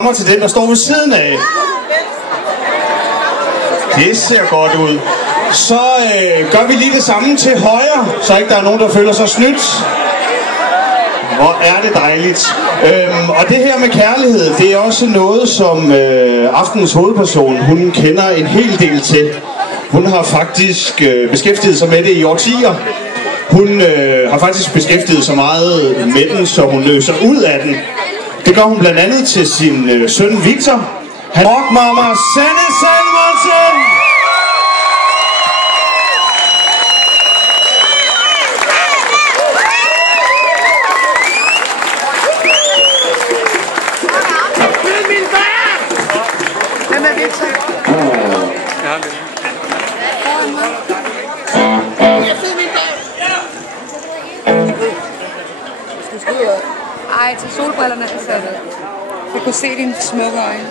kommer til den, der står ved siden af. Det ser godt ud. Så gør vi lige det samme til højre, så ikke der er nogen, der føler sig snydt. Hvor er det dejligt. Og det her med kærlighed, det er også noget, som aftenens hovedperson, hun kender en hel del til. Hun har faktisk beskæftiget sig med det i årtier. Hun har faktisk beskæftiget sig meget med den, så hun løser ud af den. Det gør hun blandt andet til sin søn Victor. Rockmama Sanne Salmonsen! Ej, til solbrillerne, så jeg kunne se dine smukke øjne.